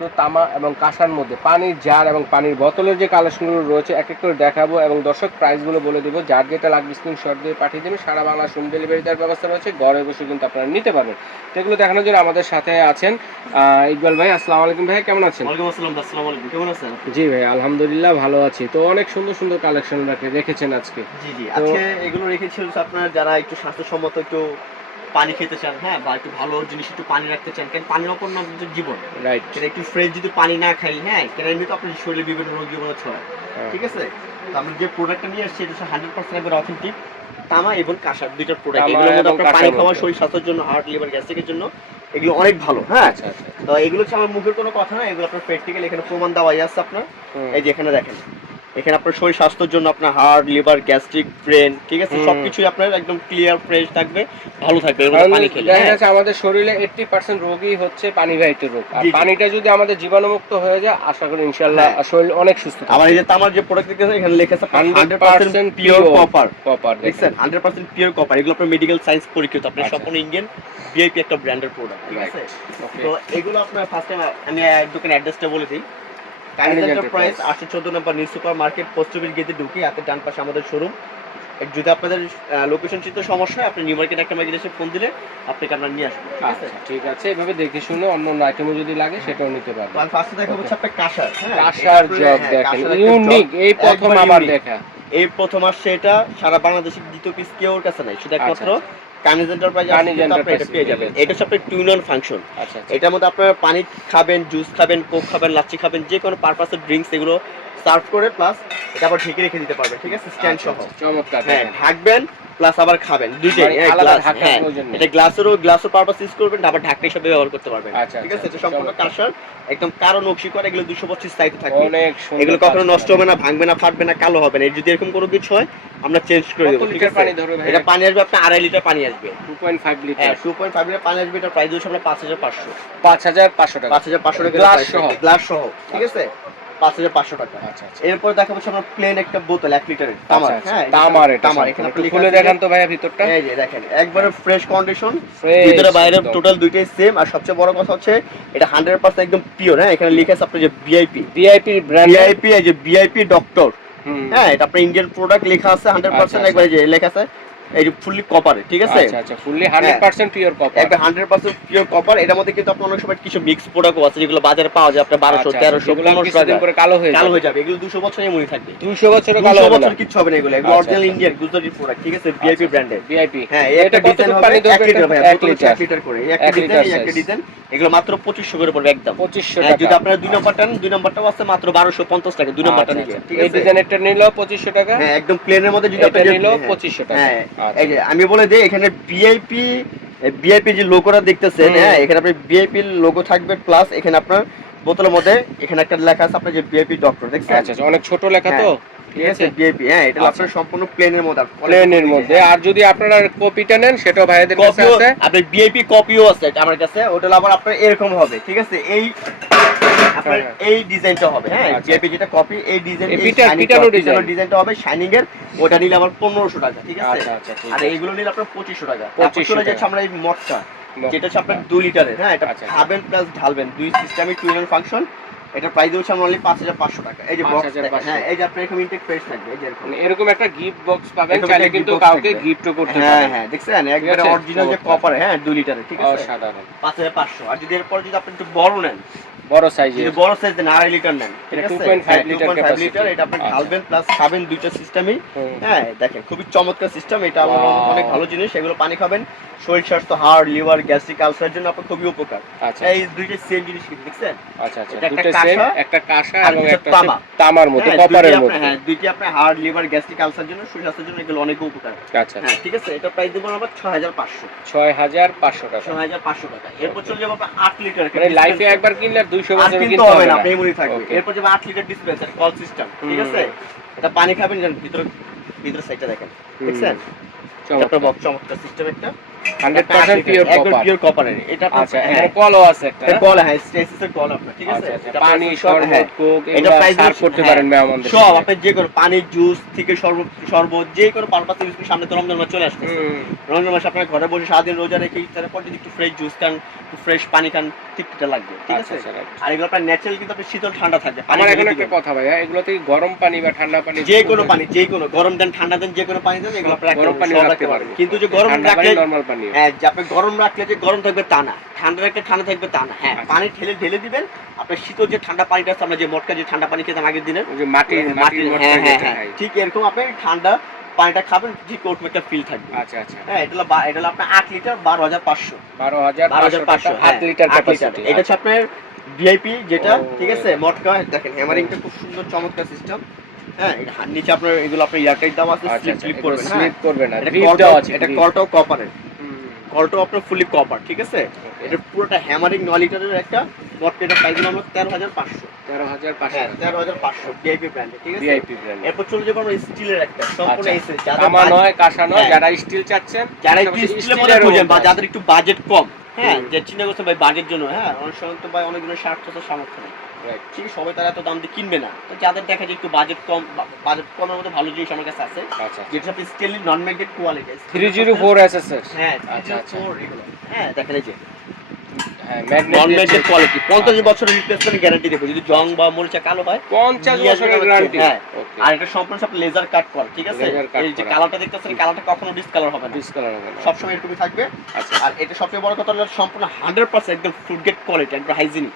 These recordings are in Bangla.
কিন্তু তামা এবং কাঁসার মধ্যে। পানির জার এবং পানির বোতলের যে কালেকশনগুলো রয়েছে এক এক করে দেখাবো এবং দর্শক প্রাইসগুলো বলে দেবো। যার যেটা লাগবে স্ক্রিনশট দিয়ে পাঠিয়ে দেবেন। সারা বাংলা হোম ডেলিভারি দেওয়ার ব্যবস্থা রয়েছে। ঘরে বসে কিন্তু আপনারা নিতে পারবেন। তো এগুলো দেখানোর জন্য আমাদের সাথে আছেন ইকবাল ভাই। আসসালামু আলাইকুম ভাই কেমন আছেন? আসসালাম আসসালামু আলাইকুম। কেমন আছেন? জি ভাই আলহামদুলিল্লাহ ভালো আছি। তো অনেক সুন্দর সুন্দর কালেকশন রেখেছেন আজকে। জি জি। আজকে এগুলো রেখেছি হচ্ছে আপনার যারা একটু স্বাস্থ্যসম্মত একটু পানি খেতে চান হ্যাঁ বা একটু ভালো জিনিস একটু পানি রাখতে চান কারণ পানির অপর নাম জীবন। রাইট কেন একটু ফ্রেশ যদি পানি না খাই হ্যাঁ কেন এমনি তো আপনার শরীরে বিভিন্ন রোগ জীবনে ছড়ায়। ঠিক আছে? তো আমরা যে প্রোডাক্টটা নিয়ে আসছি এটা হান্ড্রেড পার্সেন্ট একবার অথেন্টিক তামা এবং কাঁসার দুইটা প্রোডাক্ট এগুলোর মধ্যে আপনার পানি খাওয়া শরীর স্বাস্থ্যের জন্য হার্ট লিভার গ্যাস্ট্রিকের জন্য এগুলো অনেক ভালো হ্যাঁ? আচ্ছা আচ্ছা। তো এগুলো হচ্ছে আমার মুখের কোনো কথা না এগুলো আপনার প্র্যাকটিক্যাল এখানে প্রমাণ দেওয়াই আছে আপনার। এই যে এখানে দেখেন। এখানে আপনার শরীর স্বাস্থ্যের জন্য আপনার হার্ট লিভার গ্যাস্ট্রিক ব্রেন ঠিক আছে। সবকিছুই আপনার একদম ক্লিয়ার ফ্রেশ থাকবে ভালো থাকবে পানি খেলে দেখা হ্যাঁ। যাচ্ছে আমাদের শরীরে এইটটি পার্সেন্ট রোগই হচ্ছে পানিবাহিত রোগ। আর। পানিটা যদি আমাদের জীবাণুমুক্ত হয়ে যায় আশা করি ইনশাল্লাহ হ্যাঁ। শরীর অনেক সুস্থ থাকবে। আমার এই যে তামার যে প্রোডাক্ট দেখতেছেন এখানে লেখা আছে hundred 100% percent pure copper copper দেখছেন? হান্ড্রেড পার্সেন্ট পিওর কপার এগুলো আপনার মেডিকেল সায়েন্স পরীক্ষিত। আপনার আচ্ছা। সম্পূর্ণ ইন্ডিয়ান ভিআইপি একটা ব্র্যান্ডের প্রোডাক্ট ঠিক আছে? তো এগুলো আপনার ফার্স্ট টাইম আমি দোকান অ্যাড্রেসটা বলে দিই। Kainij এন্টারপ্রাইজ আটশো চোদ্দ নম্বর নিউ সুপার মার্কেট গেটে ঢুকে ডান পাশে আমাদের শোরুম যদি আপনাদের লোকেশন চিত্র সমস্যা হয় আপনি নিউ মার্কেট একটা মার্কেট এসে ফোন দিলে আপনাকে আমরা নিয়ে আসব। ঠিক আছে? আচ্ছা ঠিক আছে। এভাবে দেখে শুনে অন্য অন্য আইটেমও যদি লাগে সেটাও নিতে পারবেন। আর ফার্স্টে দেখা হচ্ছে আপনার কাঁসার হ্যাঁ? হ্যাঁ, দেখেন। ইউনিক এই প্রথম একবার আমার দেখা। এই প্রথম আসছে এটা সারা বাংলাদেশের দ্বিতীয় পিস কেউ কাছে নাই শুধু একমাত্র কানিজ এন্টারপ্রাইজ কানিজ আপনি এটা পেয়ে যাবেন। এটা হচ্ছে আপনার টুইন অন ফাংশন এটার মধ্যে আপনারা পানি খাবেন জুস খাবেন কোক খাবেন লাচ্ছি খাবেন যে কোনো পারপাসের ড্রিঙ্কস এগুলো সার্ভ করে প্লাস এটা আবার ঢেকে রেখে দিতে পারবেন ঠিক আছে? স্ট্যান্ড আচ্ছা, সহ। আচ্ছা, চমৎকার হ্যাঁ ঢাকবেন প্লাস আবার খাবেন দুইটাই মানে হ্যাঁ। এটা গ্লাসেরও গ্লাসও পারপাস ইউজ করবেন আবার ঢাকনা হিসেবে ব্যবহার করতে পারবেন। আচ্ছা, ঠিক আছে? এটা সম্পূর্ণ। কাঁসার একদম কারও নকশি করে এগুলো দুশো পঁচিশ সাইতে থাকবে। এগুলো কখনো নষ্ট হবে না ভাঙবে না ফাটবে না কালো হবে না। যদি এরকম কোনো কিছু হয় আমরা চেঞ্জ করে দেবো ঠিক আছে? এটা পানি আসবে আপনার আড়াই লিটার পানি আসবে। 2.5 লিটার হ্যাঁ টু পয়েন্ট ফাইভ লিটার পানি আসবে এটা প্রাইস হচ্ছে আমরা পাঁচ হাজার পাঁচশো। 5500 টাকা। পাঁচ হাজার পাঁচশো টাকা Glass সহ। গ্লাস সহ ঠিক আছে? পাঁচ হাজার পাঁচশো টাকা। আচ্ছা আচ্ছা। এরপর দেখা যাচ্ছে আমরা প্লেন একটা বোতল এক লিটারের। তামার আচ্ছা। হ্যাঁ তামার তামার এখানে খুলে দেখান তো ভাইয়া ভিতরটা। এই যে দেখেন একবারে ফ্রেশ কন্ডিশন ভিতরে বাইরে টোটাল দুইটাই সেম আর সবচেয়ে বড় কথা হচ্ছে এটা হান্ড্রেড পার্সেন্ট একদম পিওর হ্যাঁ এখানে লিখে আছে আপনার যে ভিআইপি ভিআইপি ব্র্যান্ড ভিআইপি এই যে ভিআইপি ডক্টর হ্যাঁ এটা আপনার ইন্ডিয়ান প্রোডাক্ট লেখা আছে হান্ড্রেড পার্সেন্ট আচ্ছা, একবার এই যে লেখা আছে। এই যে ফুললি কপারে ঠিক আছে? আচ্ছা আচ্ছা fully 100% pure copper hundred percent pure copper এটার মধ্যে কিন্তু আপনার অনেক সময় কিছু মিক্স প্রোডাক্টও আছে যেগুলো বাজারে পাওয়া যায় আপনার বারোশো আচ্ছা, তেরোশো যেগুলো পনেরোশো কিছুদিন টাকা পরে কালো হয়ে কালো হয়ে যাবে। এগুলো দুশো বছর এমনই থাকবে। 200 বছরে কালো হবে বছর কিচ্ছু হবে না এগুলো। এগুলো আচ্ছা, অরিজিনাল আচ্ছা। ইন্ডিয়ান গুজরাটি প্রোডাক্ট ঠিক আছে? ভিআইপি ব্র্যান্ডের ভিআইপি হ্যাঁ এটা ডিজাইন হবে? ধরবে এক লিটার ভাই এক লিটার এক করে। এক ডিজাইন একটা ডিজাইন এগুলো মাত্র পঁচিশশো করে পড়বে একদম। 2500 হ্যাঁ, যদি টাকা। আপনারা দুই নম্বরটা নেন দুই নম্বরটাও আছে মাত্র বারোশো পঞ্চাশ টাকা দুই নম্বরটা আচ্ছা, নিলে আচ্ছা। এই আছে? ডিজাইনেরটা নিল 2500 টাকা? হ্যাঁ একদম প্লেনের মধ্যে যদি আপনি নিল হ্যাঁ, 2500 টাকা। হ্যাঁ আচ্ছা। এই যে আমি বলে দিই এখানে ভিআইপি ভিআইপি যে লোগোটা দেখতেছেন। হ্যাঁ এখানে আপনি ভিআইপি লোগো থাকবে প্লাস এখানে আপনার বোতলের মধ্যে এখানে একটা লেখা আছে আপনার যে ভিআইপি ডক্টর দেখছেন? আচ্ছা আচ্ছা অনেক ছোট লেখা তো। ঠিক আছে? ভিআইপি হ্যাঁ এটা আচ্ছা। আপনার সম্পূর্ণ প্লেনের মধ্যে প্লেনের মধ্যে। আর যদি আপনারা কপিটা নেন সেটাও ভাইদের কাছে আছে। আপনার ভিআইপি কপিও আছে আমার কাছে ওটা আবার আপনার এরকম হবে ঠিক আছে? এই আপনার হ্যাঁ, এই ডিজাইনটা হবে হ্যাঁ? জেপি যেটা কপি এই ডিজাইন পিটানো design। ডিজাইনটা হবে শাইনিং এর ওটা নিলে আবার পনেরোশো টাকা ঠিক আছে? আচ্ছা আচ্ছা আর এইগুলো নিলে আপনার পঁচিশশো টাকা। 2500 তারপর যাচ্ছে টাকা। আমরা এই মদটা যেটা হচ্ছে আপনার দুই লিটারের হ্যাঁ? এটা আচ্ছা। খাবেন প্লাস ঢালবেন দুই সিস্টেমে টুইন ফাংশন এটা প্রাইস হচ্ছে আমরা অনলি পাঁচ হাজার পাঁচশো টাকা। এই যে বক্স হ্যাঁ এই যে আপনার এরকম ইনটেক ফ্রেশ থাকবে এই যে এরকম। মানে এরকম একটা গিফট বক্স পাবেন চাইলে কিন্তু কাউকে। গিফটও করতে হ্যাঁ পারেন। হ্যাঁ হ্যাঁ দেখছেন একবারে অরিজিনাল যে। কপার হ্যাঁ দুই লিটারের ঠিক আছে? অসাধারণ। হাজার পাঁচশো। আর যদি এরপর যদি আপনি একটু বড় নেন বড় সাইজের যদি বড় সাইজ দেন আড়াই লিটার নেন এটা 2.5 হ্যাঁ, লিটার 2.5 লিটার এটা আপনি। ঢালবেন প্লাস খাবেন দুইটা সিস্টেমই হ্যাঁ দেখেন খুবই চমৎকার সিস্টেম এটা আমার অনেক ভালো জিনিস। এগুলো পানি খাবেন। শরীর স্বাস্থ্য হার্ট লিভার গ্যাস্ট্রিক আলসারের জন্য আপনার খুবই উপকার। আচ্ছা। এই দুইটা সেম জিনিস কিন্তু দেখছেন? আচ্ছা আচ্ছা। সেম একটা কাঁসা এবং একটা একটা তামা। তামার হ্যাঁ, কপারের আপনার- মধ্যে হ্যাঁ দুইটি আপনার হার্ট লিভার গ্যাস্ট্রিক আলসার জন্য শরীর স্বাস্থ্যের জন্য এগুলো অনেক উপকার। আচ্ছা। হ্যাঁ ঠিক আছে এটা প্রাইস দেবো আমরা ছয় হাজার পাঁচশো। ছয় হাজার পাঁচশো টাকা। ছয় হাজার পাঁচশো টাকা। এরপর চলে যাব আপনার আট লিটার মানে লাইফে একবার কিনলে আর দুইশো আর বছর কিনতে হবে না আপনি এমনই থাকবে। এরপর যাবে আট লিটার ডিসপেন্সার কল সিস্টেম ঠিক আছে? এটা পানি খাবেন ভিতরে ভিতরে সাইডটা দেখেন। দেখছেন? চমৎকার। চমৎকার সিস্টেম একটা। হান্ড্রেড পার্সেন্ট পিওর একদম পিওর কপারের এটা আচ্ছা হ্যাঁ, এখানে কলও আছে একটা। কল হ্যাঁ স্টেসিস কল আপনার ঠিক আছে। এটা পানি আপনার সব- হ্যাঁ, শরবত কোক এটা সার্ভ করতে হ্যাঁ, পারেন মেহমানদের সব আপনি যে কোনো পানির জুস থেকে শরবত শরবত যে কোনো পারপাস ইউজ সামনে তো রমজান মাস চলে আসছে রমজান মাসে আপনার ঘরে বসে সারাদিন রোজা রেখে ইফতারের পর যদি একটু ফ্রেশ জুস খান একটু ফ্রেশ পানি খান লাগবে ঠিক আচ্ছা, আছে? আচ্ছা, আর এগুলো আপনার ন্যাচারাল কিন্তু শীতল ঠান্ডা থাকবে আমার এখন একটা কথা ভাইয়া এগুলোতে কি গরম পানি বা ঠান্ডা পানি যে কোনো পানি যে কোনো গরম দেন ঠান্ডা দেন যে কোনো পানি দেন এগুলো আপনার গরম পানি রাখতে পারবেন কিন্তু যে গরম নরমাল পানি। হ্যাঁ যে আপনি গরম রাখলে যে গরম থাকবে তা না। ঠান্ডা রাখলে ঠান্ডা থাকবে তা না। হ্যাঁ আচ্ছা। পানি ঢেলে ঢেলে দিবেন। আপনার শীতল যে ঠান্ডা পানিটা আছে আমরা যে মটকা যে ঠান্ডা পানি খেতাম আগের দিনের মাটির মটকা হ্যাঁ হ্যাঁ হ্যাঁ। ঠিক এরকম আপনি ঠান্ডা পানিটা খাবেন ঠিক ওরকম একটা ফিল থাকবে। আচ্ছা আচ্ছা। হ্যাঁ এটা এটা আপনার আট লিটার বারো হাজার পাঁচশো। বারো হাজার বারো হাজার পাঁচশো আট লিটার এটা হচ্ছে আপনার ভিআইপি যেটা ঠিক আছে মটকা দেখেন হ্যামারিংটা খুব সুন্দর চমৎকার সিস্টেম হ্যাঁ নিচে আপনার এগুলো আপনার ইয়ারটাইট দাম আছে আচ্ছা স্লিপ আচ্ছা স্লিপ করবেন হ্যাঁ। করবে না এটা কলটাও-। কপারের কলটাও আপনার ফুলি কপার ঠিক আছে? এটা পুরোটা হ্যামারিং লিটারের একটা প্রাইস হলো তেরো হাজার পাঁচশো। তেরো হাজার হ্যাঁ পাঁচশো তেরো হাজার পাঁচশো ভিআইপি ব্র্যান্ডে ঠিক আছে? ভিআইপি ব্র্যান্ড এরপর চলে যাব আমরা স্টিলের একটা সম্পূর্ণ আচ্ছা। এসে যাদের নয় কাঁসা নয় হ্যাঁ। যারা স্টিল চাচ্ছেন যারা একটু স্টিলের মধ্যে খোঁজেন বা যাদের একটু বাজেট কম হ্যাঁ যে চিন্তা করছেন ভাই বাজেট জন্য হ্যাঁ অনেক সময় তো ভাই অনেকগুলো স্বার্থ তো সামর্থ্য নেই। সবাই তারা এত দাম দিয়ে কিনবে না। তো যাদের দেখা যায় একটু বাজেট কম বাজেট কমের মধ্যে ভালো জিনিস আমার কাছে আছে আচ্ছা যেটা আপনি non মেন্টেড quality three zero four SSS হ্যাঁ আচ্ছা, আচ্ছা। হ্যাঁ দেখেন এই যে হ্যাঁ নন মেন্টেড কোয়ালিটি পঞ্চাশ বছরের রিপ্লেসমেন্ট গ্যারান্টি দেবো যদি জং বা মরিচা কালো হয় পঞ্চাশ বছরের গ্যারান্টি হ্যাঁ। আর এটা সম্পূর্ণ সব লেজার কাট করা ঠিক আছে? এই যে কালারটা দেখতেছেন কালারটা কখনো ডিসকালার হবে না। ডিসকালার হবে না। সবসময় এরকমই থাকবে। আচ্ছা। আর এটা সবচেয়ে বড় কথা হলো সম্পূর্ণ হান্ড্রেড পার্সেন্ট একদম ফুড গেট কোয়ালিটি একদম হাইজিনিক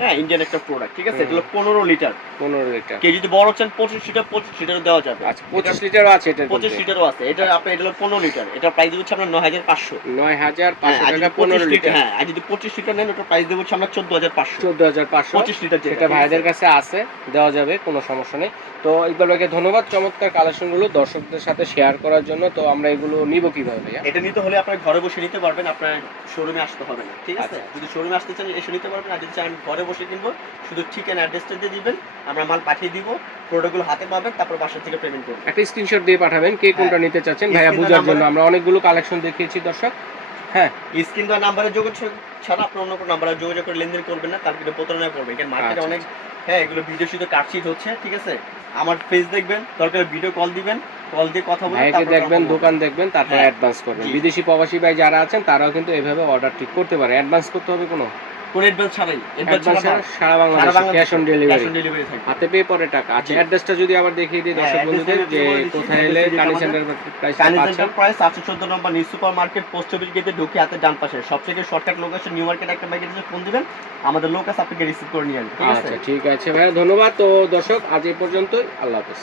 হ্যাঁ ইন্ডিয়ান একটা প্রোডাক্ট ঠিক আছে? এগুলো পনেরো লিটার পনেরো লিটার কেউ যদি বড় চান পঁচিশ লিটার পঁচিশ লিটারও দেওয়া যাবে। আচ্ছা পঁচিশ লিটারও আছে এটা পঁচিশ লিটারও আছে। এটা আপনার এটা পনেরো লিটার এটা প্রাইস হচ্ছে আপনার নয় হাজার পাঁচশো। নয় হাজার হ্যাঁ পাঁচশো পনেরো লিটার হ্যাঁ আর যদি পঁচিশ লিটার নেন ওটা প্রাইস দেবো হচ্ছে আমরা চোদ্দ হাজার পাঁচশো। চোদ্দ হাজার পাঁচশো। পঁচিশ লিটার যেটা ভাইদের কাছে আছে দেওয়া যাবে কোনো সমস্যা নেই। তো ইকবাল ভাইকে ধন্যবাদ। চমৎকার কালেকশনগুলো দর্শকদের সাথে শেয়ার করার জন্য। তো আমরা এগুলো নিব কীভাবে ভাইয়া? এটা নিতে হলে আপনার ঘরে বসে নিতে পারবেন আপনার শোরুমে আসতে হবে না ঠিক আছে? আচ্ছা। যদি শোরুমে আসতে চান এসে নিতে পারবেন আর যদি চান ঘরে বসে কিনবো। শুধু ঠিকানা অ্যাড্রেসটা দিয়ে দিবেন আমরা মাল পাঠিয়ে দিব প্রোডাক্টগুলো হাতে পাবেন তারপর বাসা থেকে পেমেন্ট করবেন একটা স্ক্রিনশট দিয়ে পাঠাবেন কে কোনটা হ্যাঁ। নিতে চাচ্ছেন ভাইয়া বোঝার জন্য। আমরা অনেকগুলো কালেকশন দেখিয়েছি দর্শক। হ্যাঁ। স্ক্রিন দেওয়া নাম্বারে যোগাযোগ ছাড়া আপনি অন্য কোনো নাম্বারে যোগাযোগ করে লেনদেন করবেন না তার কিন্তু প্রতারণা করবে এখানে মার্কেটে আচ্ছা, অনেক হ্যাঁ এগুলো ভিডিও শুধু কাটশিট হচ্ছে ঠিক আছে? আমার ফেস দেখবেন দরকার ভিডিও কল দিবেন কল দিয়ে কথা বলবেন তারপর দেখবেন দোকান দেখবেন তারপর। অ্যাডভান্স করবেন। বিদেশি প্রবাসী ভাই যারা আছেন তারাও কিন্তু এভাবে অর্ডার ঠিক করতে পারে। অ্যাডভান্স করতে হবে কোনো। কোনো অ্যাডভান্স ছাড়াই। অ্যাডভান্স ছাড়া সারা বাংলাদেশে ক্যাশ অন ডেলিভারি হাতে পেয়ে পরে টাকা। আচ্ছা অ্যাড্রেসটা যদি আবার দেখিয়ে দিই হ্যাঁ, দর্শক বন্ধুদের যে কোথায় এলে কানি সেন্টার কানি সেন্টার প্রাইস চারশো চোদ্দ number new super market post office গেটে ঢুকে হাতে ডান পাশে। সব থেকে শর্টকাট লোকেশন নিউ মার্কেট একটা বাইকে ফোন দিবেন। আমাদের লোক আছে আপনাকে রিসিভ করে নিয়ে আসবে। ঠিক আছে? আচ্ছা ঠিক আছে ভাইয়া ধন্যবাদ। তো দর্শক আজ এই পর্যন্তই। আল্লাহ হাফেজ।